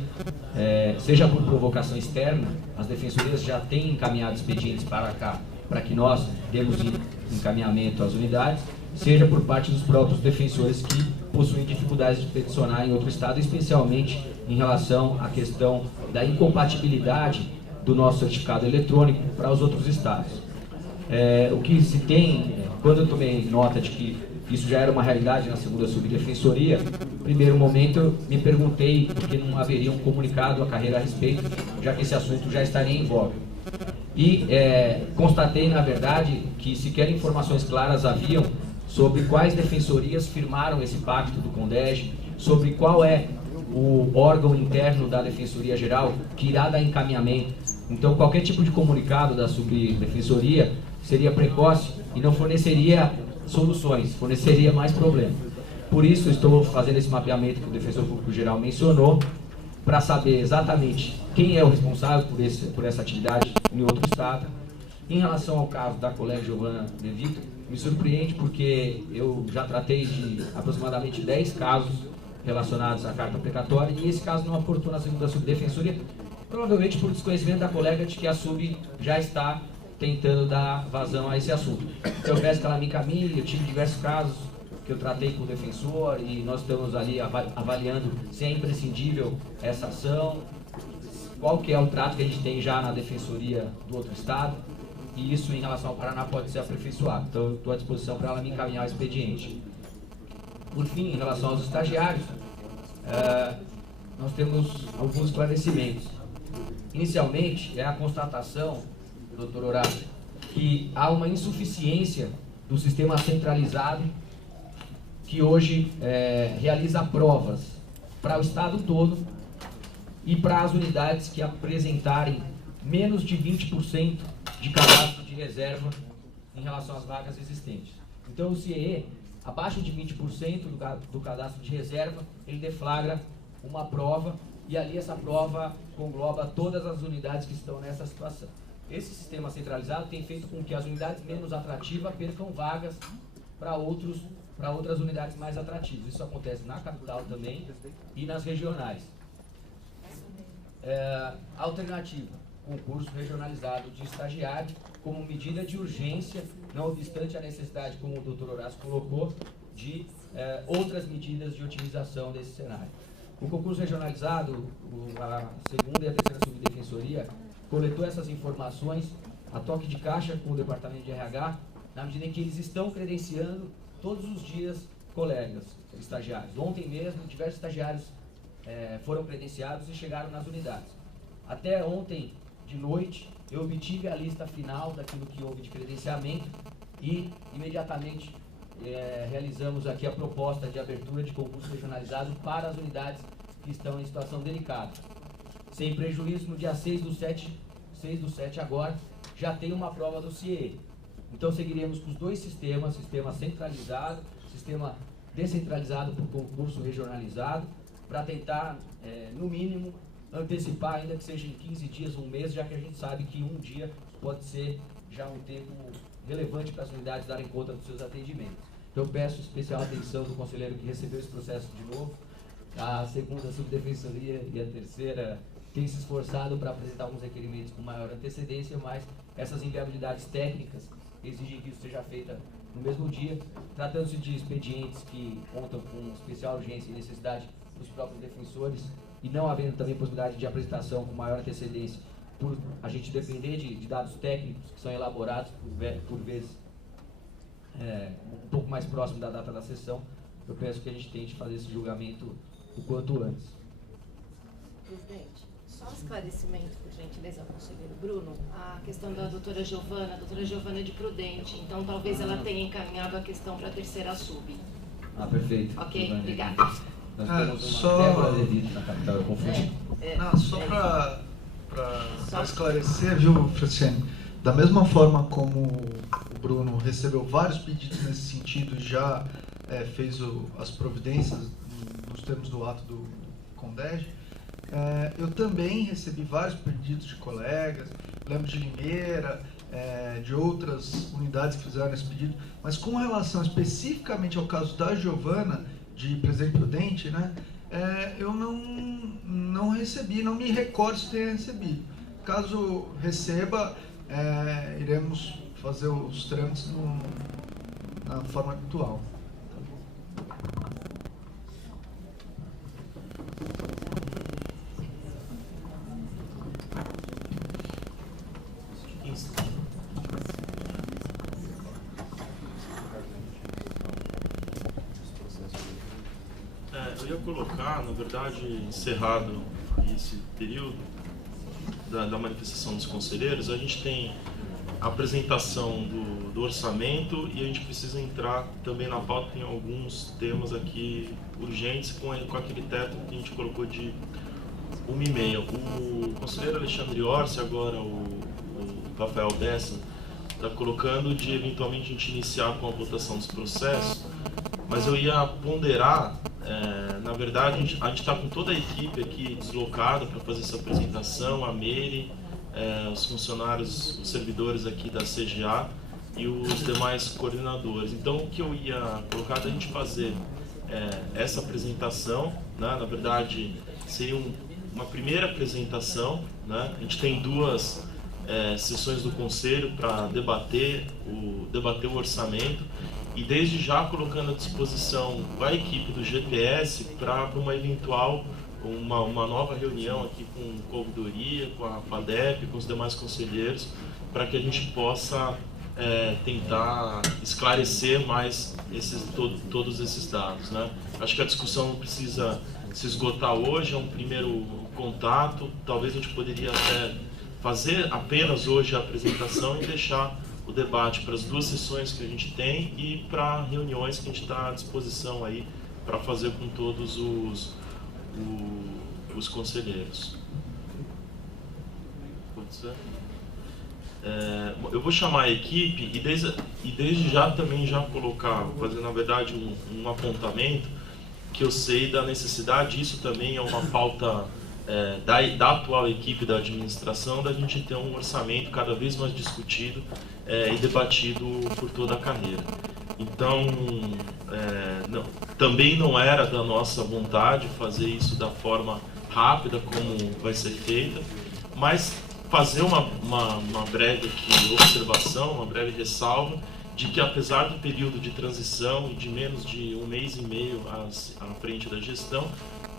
seja por provocação externa, as defensorias já têm encaminhado expedientes para cá, para que nós demos encaminhamento às unidades, seja por parte dos próprios defensores que possuem dificuldades de peticionar em outro estado, especialmente em relação à questão da incompatibilidade do nosso certificado eletrônico para os outros estados. O que se tem, quando eu tomei nota de que isso já era uma realidade na segunda subdefensoria, no primeiro momento eu me perguntei por que não haveria um comunicado à carreira a respeito, já que esse assunto já estaria em voga. E constatei, na verdade, que sequer informações claras haviam sobre quais defensorias firmaram esse pacto do CONDEG, sobre qual é o órgão interno da Defensoria Geral que irá dar encaminhamento. Então, qualquer tipo de comunicado da subdefensoria seria precoce e não forneceria soluções, forneceria mais problemas. Por isso, estou fazendo esse mapeamento que o Defensor Público Geral mencionou, para saber exatamente quem é o responsável por essa atividade em outro estado. Em relação ao caso da colega Giovana De Vito, me surpreende porque eu já tratei de aproximadamente 10 casos relacionados à carta precatória e esse caso não aportou na segunda subdefensoria, provavelmente por desconhecimento da colega de que a sub já está tentando dar vazão a esse assunto. Então eu peço que ela me encaminhe, eu tive diversos casos que eu tratei com o defensor e nós estamos ali avaliando se é imprescindível essa ação, qual que é o trato que a gente tem já na defensoria do outro estado, e isso em relação ao Paraná pode ser aperfeiçoado. Então eu estou à disposição para ela me encaminhar o expediente. Por fim, em relação aos estagiários, nós temos alguns esclarecimentos. Inicialmente, é a constatação, doutor Horácio, que há uma insuficiência do sistema centralizado que hoje realiza provas para o estado todo e para as unidades que apresentarem menos de 20% de cadastro de reserva em relação às vagas existentes. Então o CIE, abaixo de 20% do cadastro de reserva, ele deflagra uma prova e ali essa prova engloba todas as unidades que estão nessa situação. Esse sistema centralizado tem feito com que as unidades menos atrativas percam vagas para outras unidades mais atrativas. Isso acontece na capital também e nas regionais. Alternativa, concurso regionalizado de estagiário como medida de urgência, não obstante a necessidade, como o Dr. Horácio colocou, de outras medidas de otimização desse cenário. O concurso regionalizado, a segunda e a terceira subdefensoria, coletou essas informações a toque de caixa com o departamento de RH, na medida em que eles estão credenciando todos os dias colegas estagiários. Ontem mesmo, diversos estagiários foram credenciados e chegaram nas unidades. Até ontem de noite, eu obtive a lista final daquilo que houve de credenciamento e imediatamente realizamos aqui a proposta de abertura de concurso regionalizado para as unidades que estão em situação delicada. Sem prejuízo, no dia 6/7 agora, já tem uma prova do CIE. Então seguiremos com os dois sistemas, sistema centralizado, sistema descentralizado por concurso regionalizado, para tentar, no mínimo, antecipar, ainda que seja em 15 dias, um mês, já que a gente sabe que um dia pode ser já um tempo relevante para as unidades darem conta dos seus atendimentos. Então eu peço especial atenção do conselheiro que recebeu esse processo de novo. A segunda subdefensoria e a terceira têm se esforçado para apresentar alguns requerimentos com maior antecedência, mas essas inviabilidades técnicas exigem que isso seja feita no mesmo dia, tratando-se de expedientes que contam com especial urgência e necessidade dos próprios defensores e não havendo também possibilidade de apresentação com maior antecedência por a gente depender de dados técnicos que são elaborados por vezes um pouco mais próximo da data da sessão, eu peço que a gente tente fazer esse julgamento o quanto antes. Presidente, só um esclarecimento, por gentileza, ao conselheiro Bruno, a questão da doutora Giovana. A doutora Giovana é de Prudente, então talvez ela tenha encaminhado a questão para a terceira sub. Ah, perfeito. Ok, Giovana. obrigada. Nós temos uma Débora Levi na capital, eu confundi. Não, só para esclarecer, viu, Franciane? Da mesma forma como o Bruno recebeu vários pedidos nesse sentido e já fez as providências nos termos do ato do CONDEG, eu também recebi vários pedidos de colegas, lembro de Limeira, de outras unidades que fizeram esse pedido, mas com relação especificamente ao caso da Giovana, de Presidente Prudente, né, eu não recebi, não me recordo se tenha recebido. Caso receba, iremos fazer os trâmites na forma habitual. Eu ia colocar, na verdade, encerrado esse período da manifestação dos conselheiros, a gente tem a apresentação do orçamento e a gente precisa entrar também na pauta, tem alguns temas aqui urgentes com aquele teto que a gente colocou de 1,5. O conselheiro Alexandre Orsi, agora o Rafael Dessa, está colocando de eventualmente a gente iniciar com a votação dos processos, mas eu ia ponderar, na verdade a gente está com toda a equipe aqui deslocada para fazer essa apresentação, a Meire, os funcionários, os servidores aqui da CGA e os demais coordenadores. Então o que eu ia colocar da gente fazer essa apresentação, né? Na verdade seria uma primeira apresentação, né? A gente tem duas sessões do Conselho para debater o orçamento e desde já colocando à disposição a equipe do GPS para uma eventual uma nova reunião aqui com a ouvidoria, com a FADEP, com os demais conselheiros, para que a gente possa tentar esclarecer mais todos esses dados, né? Acho que a discussão não precisa se esgotar hoje, é um primeiro contato, talvez a gente poderia até fazer apenas hoje a apresentação e deixar o debate para as duas sessões que a gente tem e para reuniões que a gente está à disposição aí para fazer com todos os conselheiros. Pode ser? Eu vou chamar a equipe e desde já também colocar, fazer na verdade um apontamento que eu sei da necessidade, isso também é uma pauta da atual equipe da administração, da gente ter um orçamento cada vez mais discutido e debatido por toda a carreira. Então, também não era da nossa vontade fazer isso da forma rápida como vai ser feita, mas fazer uma breve observação, uma breve ressalva, de que apesar do período de transição e de menos de 1 mês e meio à frente da gestão,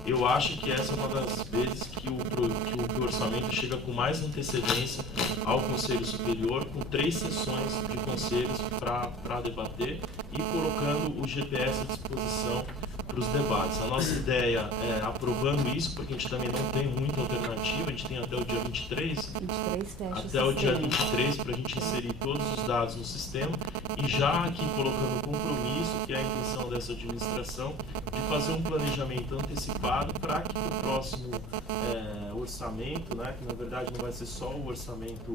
eu acho que essa é uma das vezes que o orçamento chega com mais antecedência ao Conselho Superior, com 3 sessões de conselhos para debater e colocando o GPS à disposição para os debates. A nossa ideia é aprovando isso, porque a gente também não tem muita alternativa, a gente tem até o dia 23, até o dia 23 para a gente inserir todos os dados no sistema e já aqui colocando o compromisso, que é a intenção dessa administração, de fazer um planejamento antecipado para que o próximo orçamento, né, que na verdade não vai ser só o orçamento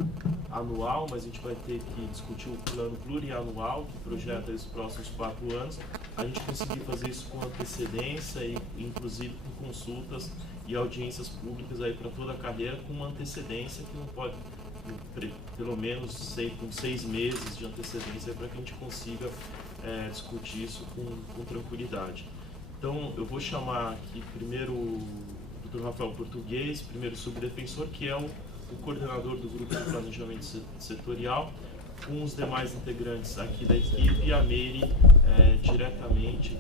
anual, mas a gente vai ter que discutir o plano plurianual que projeta os próximos 4 anos, a gente conseguir fazer isso com antecedência e inclusive com consultas e audiências públicas aí para toda a carreira com uma antecedência que não pode, pelo menos com 6 meses de antecedência, para que a gente consiga discutir isso com tranquilidade. Então eu vou chamar aqui primeiro o Dr. Rafael Português, primeiro subdefensor, que é o coordenador do grupo de planejamento setorial, com os demais integrantes aqui da equipe e a Meire diretamente,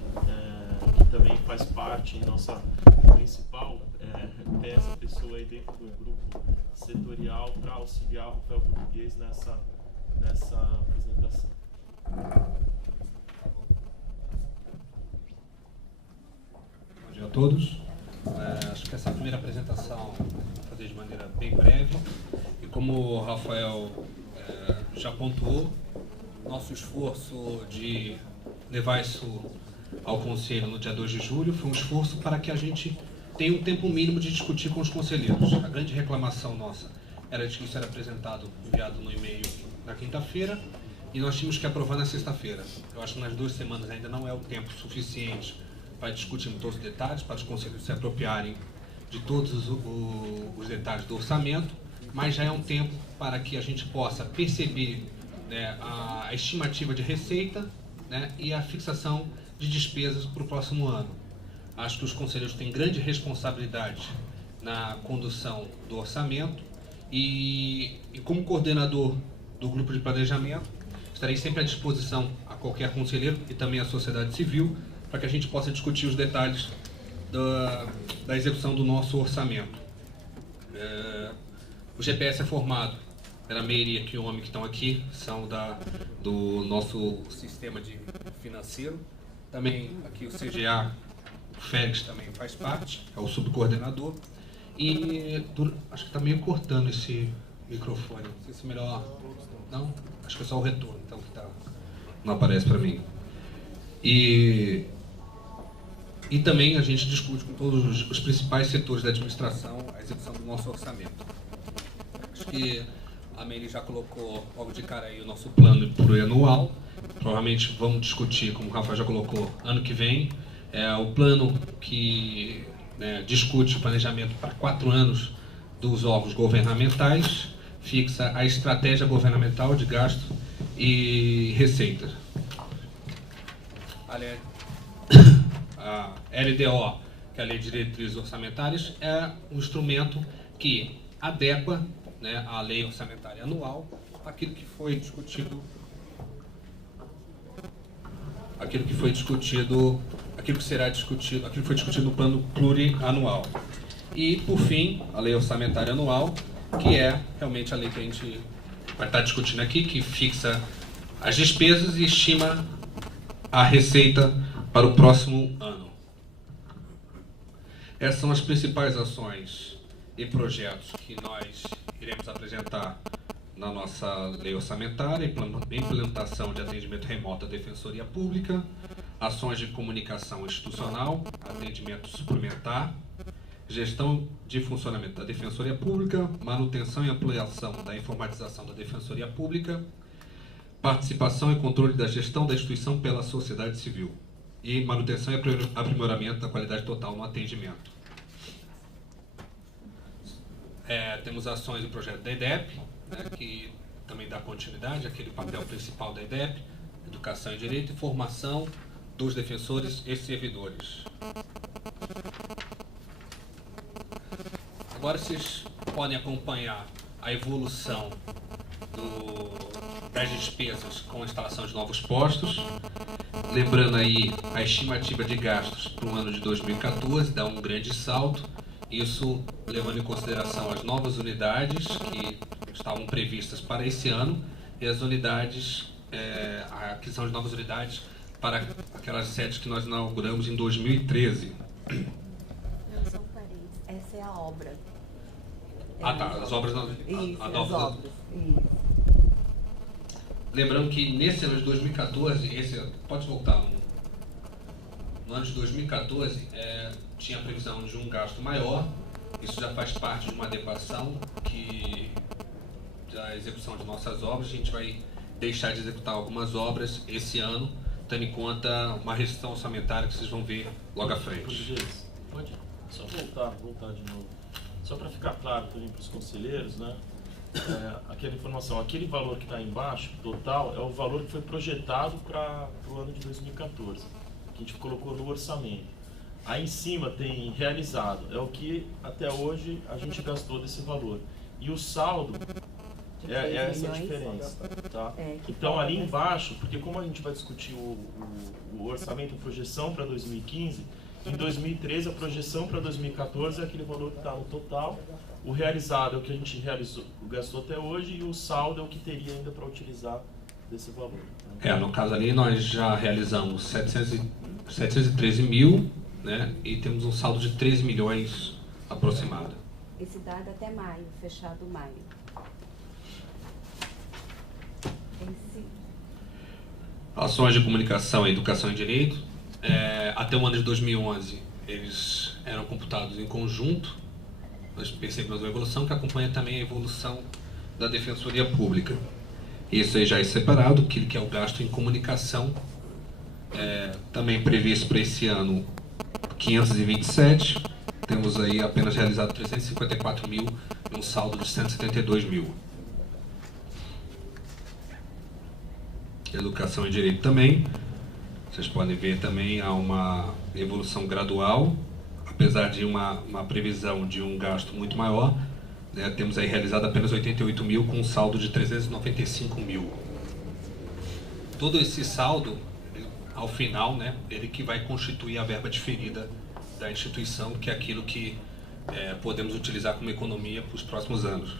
que também faz parte, nossa principal, essa pessoa aí dentro do grupo setorial para auxiliar o Rafael Português nessa apresentação. Bom dia a todos. Acho que essa primeira apresentação vou fazer de maneira bem breve. E como o Rafael já pontuou, nosso esforço de levar isso ao Conselho no dia 2 de julho foi um esforço para que a gente tenha um tempo mínimo de discutir com os conselheiros. A grande reclamação nossa era de que isso era apresentado, enviado no e-mail na quinta-feira, e nós tínhamos que aprovar na sexta-feira. Eu acho que nas 2 semanas ainda não é o tempo suficiente para discutirmos todos os detalhes, para os conselheiros se apropriarem de todos os detalhes do orçamento, mas já é um tempo para que a gente possa perceber, né, a estimativa de receita, né, e a fixação de despesas para o próximo ano. Acho que os conselheiros têm grande responsabilidade na condução do orçamento e como coordenador do grupo de planejamento, estarei sempre à disposição a qualquer conselheiro e também à sociedade civil para que a gente possa discutir os detalhes da execução do nosso orçamento. O GPS é formado pela maioria que homens que estão aqui são do nosso sistema financeiro. Também aqui o CGA, o Félix também faz parte, é o subcoordenador. E acho que está meio cortando esse microfone. Não sei se é melhor. Não? Acho que é só o retorno, então que não aparece para mim. E também a gente discute com todos os principais setores da administração a execução do nosso orçamento. Acho que a Meire já colocou logo de cara aí o nosso plano plurianual. Provavelmente vamos discutir, como o Rafa já colocou, ano que vem. É o plano que, né, discute o planejamento para 4 anos dos órgãos governamentais, fixa a estratégia governamental de gasto e receita. A LDO, que é a Lei de Diretrizes Orçamentárias, é um instrumento que adequa, né, a lei orçamentária anual àquilo que foi discutido, aquilo que foi discutido no plano plurianual. E, por fim, a lei orçamentária anual, que é realmente a lei que a gente vai estar discutindo aqui, que fixa as despesas e estima a receita para o próximo ano. Essas são as principais ações e projetos que nós iremos apresentar na nossa lei orçamentária: implementação de atendimento remoto à Defensoria Pública, ações de comunicação institucional, atendimento suplementar, gestão de funcionamento da Defensoria Pública, manutenção e ampliação da informatização da Defensoria Pública, participação e controle da gestão da instituição pela sociedade civil e manutenção e aprimoramento da qualidade total no atendimento. Temos ações do projeto da EDEP, né, que também dá continuidade àquele papel principal da EDEP, educação e direito e formação dos defensores e servidores. Agora vocês podem acompanhar a evolução das despesas com a instalação de novos postos. Lembrando aí, a estimativa de gastos para o ano de 2014 dá um grande salto. Isso levando em consideração as novas unidades que estavam previstas para esse ano e as unidades, a aquisição de novas unidades para aquelas sedes que nós inauguramos em 2013. Não, são paredes. Essa é a obra. As obras não. Isso, as obras. Isso. Lembrando que nesse ano de 2014, pode voltar no ano de 2014, tinha a previsão de um gasto maior. Isso já faz parte de uma adequação da execução de nossas obras. A gente vai deixar de executar algumas obras esse ano, tendo em conta uma restrição orçamentária que vocês vão ver logo à frente. Pode só voltar de novo. Só para ficar claro também para os conselheiros, né? Aquela informação, aquele valor que está embaixo, total, é o valor que foi projetado para o ano de 2014, que a gente colocou no orçamento. Aí em cima tem realizado, é o que até hoje a gente gastou desse valor. E o saldo é essa diferença. Tá? Então ali embaixo, porque como a gente vai discutir o orçamento, a projeção para 2015, Em 2013, a projeção para 2014 é aquele valor que está no total. O realizado é o que a gente gastou até hoje e o saldo é o que teria ainda para utilizar desse valor. No caso ali, nós já realizamos 713 mil, né, e temos um saldo de 13 milhões aproximado. Esse dado até maio, fechado maio. Ações de comunicação, educação e direito. Até o ano de 2011, eles eram computados em conjunto. Nós percebemos uma evolução que acompanha também a evolução da Defensoria Pública. Isso aí já é separado, aquilo que é o gasto em comunicação, também previsto para esse ano 527, temos aí apenas realizado 354 mil e um saldo de 172 mil. Educação e direito também, vocês podem ver também há uma evolução gradual, apesar de uma previsão de um gasto muito maior, né, temos aí realizado apenas 88 mil com um saldo de 395 mil. Todo esse saldo, ao final, né, ele que vai constituir a verba diferida da instituição, que é aquilo que podemos utilizar como economia para os próximos anos.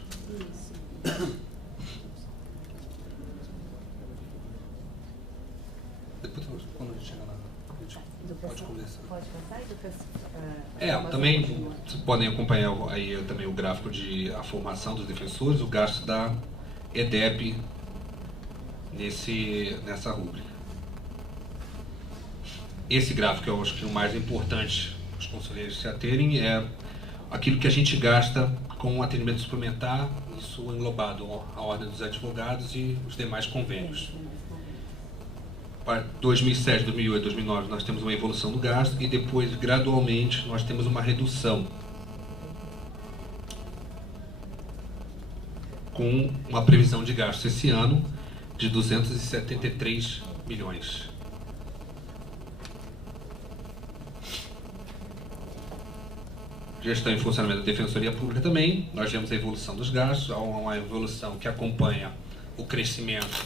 Depois, quando a gente chegar lá, a gente pode conversar. Pode passar, educação? Também vocês podem acompanhar aí também o gráfico de a formação dos defensores, o gasto da EDEP nessa rúbrica. Esse gráfico eu acho que o mais importante os conselheiros se aterem é aquilo que a gente gasta com o atendimento suplementar, isso englobado a ordem dos advogados e os demais convênios. Para 2007, 2008, 2009 nós temos uma evolução do gasto e depois gradualmente nós temos uma redução com uma previsão de gasto esse ano de 273 milhões. Gestão e funcionamento da Defensoria Pública também, nós vemos a evolução dos gastos, há uma evolução que acompanha o crescimento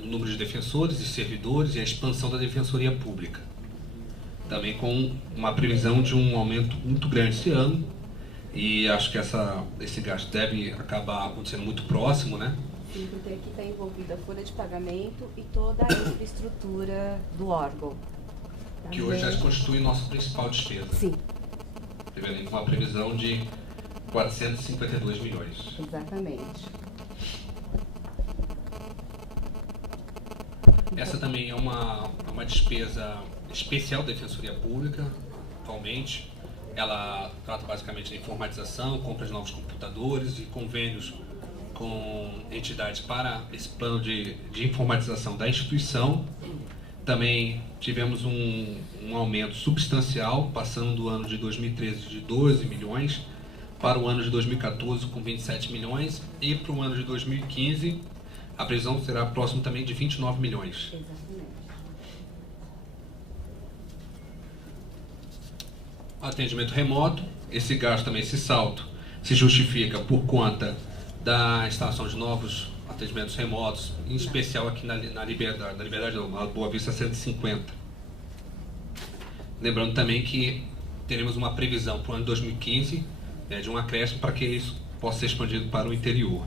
no número de defensores e servidores e a expansão da Defensoria Pública. Também com uma previsão de um aumento muito grande esse ano e acho que esse gasto deve acabar acontecendo muito próximo, né? Sim, porque aqui está envolvida a folha de pagamento e toda a infraestrutura do órgão. Que hoje já constitui nossa principal despesa. Sim. Com uma previsão de 452 milhões. Exatamente. Essa também é uma despesa especial da Defensoria Pública, atualmente. Ela trata basicamente da informatização, compra de novos computadores e convênios com entidades para esse plano de informatização da instituição. Também tivemos um aumento substancial, passando do ano de 2013 de 12 milhões para o ano de 2014 com 27 milhões e para o ano de 2015 a previsão será próximo também de 29 milhões. Exatamente. Atendimento remoto, esse gasto também, esse salto, se justifica por conta da instalação de novos atendimentos remotos, em especial aqui na Liberdade não, na Boa Vista 150. Lembrando também que teremos uma previsão para o ano de 2015 de um acréscimo para que isso possa ser expandido para o interior.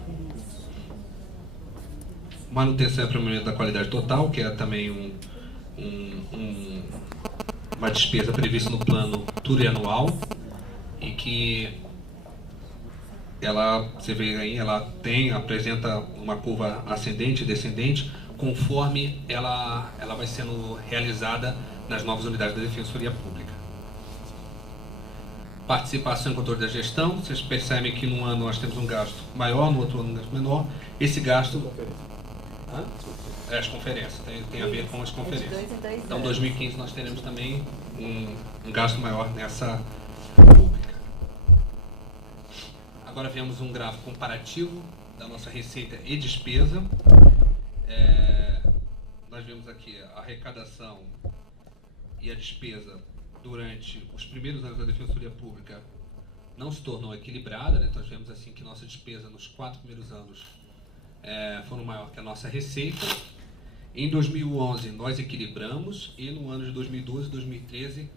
Manutenção e aprimoramento da qualidade total, que é também uma despesa prevista no plano plurianual e que você vê aí, ela apresenta uma curva ascendente e descendente conforme ela vai sendo realizada nas novas unidades da Defensoria Pública. Participação e controle da gestão, vocês percebem que num ano nós temos um gasto maior, no outro ano um gasto menor. Esse gasto... as conferências, tem a ver com as conferências. Então, em 2015 nós teremos também um gasto maior nessa pública. Agora vemos um gráfico comparativo da nossa receita e despesa. Nós vemos aqui a arrecadação e a despesa durante os primeiros anos da Defensoria Pública não se tornou equilibrada, né? Então, nós vemos assim que nossa despesa nos 4 primeiros anos foram maior que a nossa receita. Em 2011 nós equilibramos e no ano de 2012 e 2013